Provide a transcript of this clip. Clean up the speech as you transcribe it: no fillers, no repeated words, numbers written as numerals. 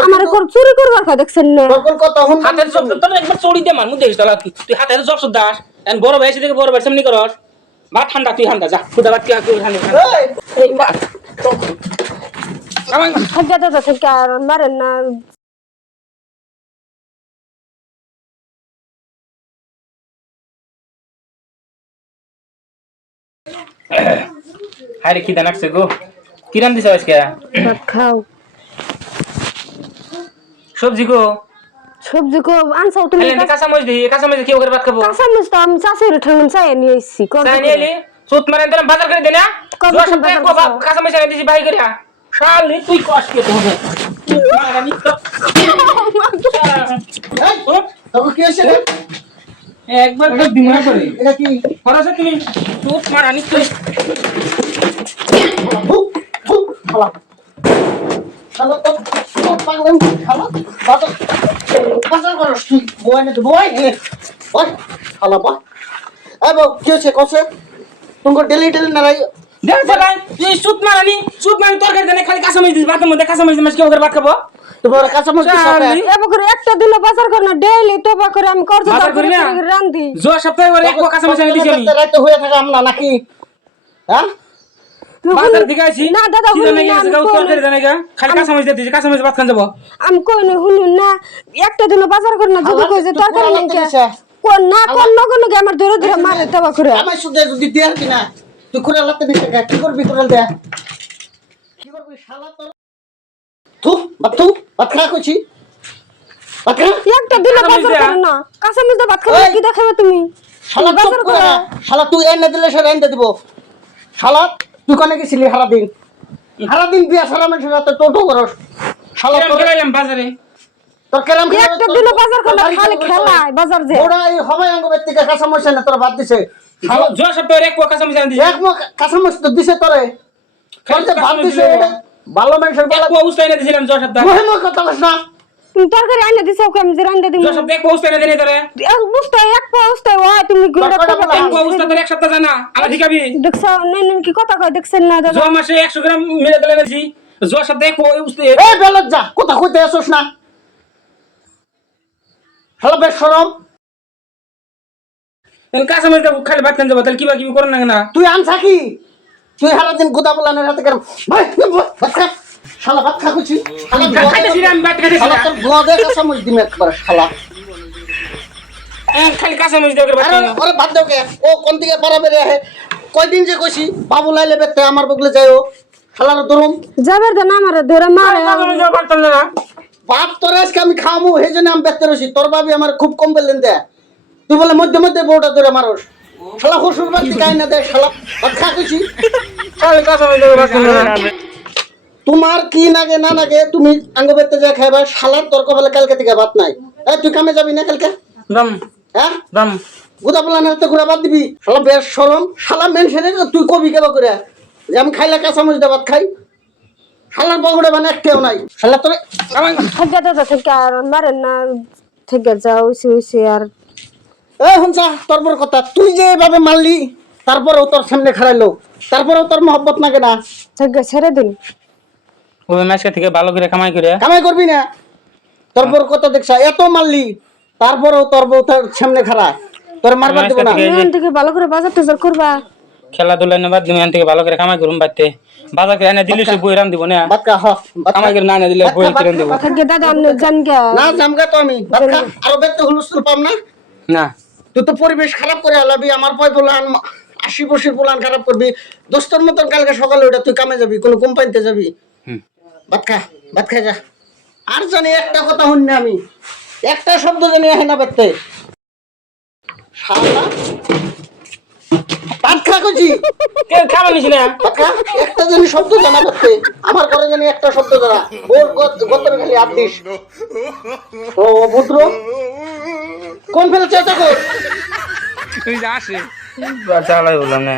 আমারে কর চুরি করবার কথা দেখছেন না তোর কোন কথা হুন হাতের জব তোর একবার চড়ি দে মারমু দেখিস তালা তুই হাতের জব দাস এন্ড বড় ভাই এসে থেকে বড় ভাই সামনে করস ভাত ঠান্ডা তুই ঠান্ডা যা খুদা ভাত কি ঠান্ডা এই মা আমার হাজা দাদা থেকে আর মারেন না হায় রে কি দানাকছে গো কি রান দিছ আজকে ভাত খাও সবজি গো সবজি কো আনছাও তুমি এলে কাঁচা মরিচ দি কাঁচা মরিচ কি ওরে ভাত খাবো কাঁচা মরিচ তো আমি চাষের ঠান্ডা চাই নিয়ে এসেছি চাই নিয়ে এলি সুত মারেন দিলাম বাজার করে দে না জোর সপ্তাহে কো কাঁচা মরিচ এনে দিছি বাই করে শালি তুই কষ্ট কে তোর মারানি তো তোকে কি হইছে একবার তো বিমা করে এটা কি খরচ তুমি সুত মারানি তুই খালা খালা তো পাগলাম খালা বাজার করস তুই বই না বই ওই খালা বা এ বাবু কি হচ্ছে কসে তুমি ডেলি না রাই দেখ ভাই এই সুত মারানি তরকারি দেনে খালি কাঁচা মরিচ দিস ভাতের মধ্যে কাঁচা মরিচ মাছ কি ওরে ভাত খাবো তোমার কাঁচা মরিচ সাথে এবার করে একটা দিন বাজার কর না ডেইলি তো করে আমি করতে বাজার করি না রান্ধি জোর সপ্তাহে ওরে এক কাঁচা মরিচ এনে দিছি আমি রাতে হয়ে থাকা আমলা নাকি হ্যাঁ বাজার দিকে আইছি না দাদা কি জানি গেছে গাও তরকারি দেনে গা খালি কাঁচা মরিচ দিছি কাঁচা মরিচ ভাত খান যাব আমি কই না শুনুন না একটা দিন বাজার কর না যদি কই যে তরকারি নেই কোন না কোন লগন লাগে আমার ধরে ধরে মারে তবা করে আমার সুদে যদি দেয়া কিনা তুই করে লাতে দিতে কি করবি করে দে কি করবি শালা তোর বাত খা কইছি বাত খা একটা দিন বাজার কর না কাঁচা মরিচ ভাত খাবে কি দেখাবে তুমি শালা বাজার কর শালা তুই এনে দিলে সে এনে দিব শালা তুই কোনে গেছিলি সারা দিন বিয়া সারা মানুষের রাতে টোটো করস শালা তোর গেলাম বাজারে তোর কেরাম একটা দিন বাজার কর না খালি খেলায় বাজার যে ওরা এই হবে অঙ্গ ব্যক্তিকে কাঁচা মরিচ না তোর বাদ দিছে জোর সপ্তাহে এক কাঁচা মরিচ এনে দিছি এক মুখ কাঁচা মরিচ তো দিছে তোরে খালি বাদ দিছে ভালো মানুষের এক অবস্থা এনে দিছিলাম জোর সপ্তাহে মুহে মুখ কথা বলিস না তুমি তরকারি আইনা দিছো ওকে আমি যে রান্দা দিমু জোর সপ্তাহে এক অবস্থা এনে দিনে তোরে এক বস্তা এক বস্তা ওই তুমি ঘুরে এক অবস্থা তোর এক সপ্তাহ জানা আমার ঠিকাবি দেখছ নেন কি কথা কই দেখছেন না দাদা জোর মাসে 100 গ্রাম মিলে দিলে এনেছি জোর সপ্তাহে এক অবস্থা এই বেলত যা কথা কইতে আসছ না হ্যালো বেশ শরম কাঁচা মরিচ খালি ভাত খান যাব তাহলে কিবা কিবি করেন না তুই আনছা কি তুই সারা দিন গোদা বলানের হাতে কেন ভাই ভাত খা শালা ভাত খা কইছি খাইতেছি আমি ভাত খাইতেছি শালা তোর গোদা কাঁচা মরিচ দিমে একবার শালা খালি কাঁচা মরিচ দিয়ে ভাত খাই আরে ভাত দাও কে ও কোন দিকে পারাবে রে কয়দিন যে কইছি বাবু লাইলে বেতে আমার বগলে যাইও শালার দরুম যাবার দেন আমারে ধরে মারে কাঁচা মরিচ পারতাম না বাপ তোর আজকে আমি খামু সেই জন্য আমি বেতে রয়েছি তোর ভাবি আমার খুব কম বললেন দে তুই বলে মধ্যে মধ্যে বউটা ধরে মারস শালা শ্বশুর বাড়ি গাই না দে শালা ভাত খা কইছি খালি কাঁচা মরিচ দিয়ে ভাত খান তোমার কি নাগে না নাগে তুমি আঙ্গ বেতে যা খাইবা শালার তর্ক বলে কালকে থেকে ভাত নাই এই তুই কামে যাবি না কালকে দম হ্যাঁ দম গুদা বলানের তো ঘুরা বাদ দিবি শালা বেশ শরম শালা মেনশনে তুই কবি কেবা করে যে আমি খাইলে কাঁচা মরিচ দিয়ে ভাত খাই শালার বগুড়ে মানে একটাও নাই শালা তোরে হাজা দাদা থেকে আর মারেন না থেকে যাও হইছে আর এই হুনসা তোর বড় কথা তুই যে এভাবে মারলি তারপরেও তোর সামনে খারাইলো তারপরেও তোর মহব্বত নাগে না থেকে ছেড়ে দিন ওই মাসকে থেকে ভালো করে কামাই করে কামাই করবি না তোর বড় কথা দেখছা এত মারলি তারপরেও তোর বউ তোর সামনে খারায় তোর মারবার দেবো না এখান থেকে ভালো করে বাজার টাজার করবা খেলাধুলা নেবার দিন এখান থেকে ভালো করে কামাই করুন বাড়তে বাজার করে এনে দিলে সে বই রান দিব না ভাত খা হ কামাই করে না এনে দিলে বই কিনে দেবো থেকে দাদা আপনি জান গে না জামগা তো আমি ভাত খা আরো বেতে হুলস্থুল পাম না না তুই তো পরিবেশ খারাপ করে আলাবি আমার পয় পোলান 80 বছর পোলান খারাপ করবি দোস্তর মতন কালকে সকালে ওটা তুই কামে যাবি কোনো কোম্পানিতে যাবি ভাত খা যা আর জানি একটা কথা শুন না আমি একটা শব্দ জানি আহে না বেতে শালা ভাত খা কইছি কে খাবা নিছি না ভাত খা একটা জানি শব্দ জানা বেতে আমার ঘরে জানি একটা শব্দ জানা ওর গতরে খালি আদিস ও ভদ্র কোন ফেলছে এটা কই তুই যা আসে চালাই বললাম না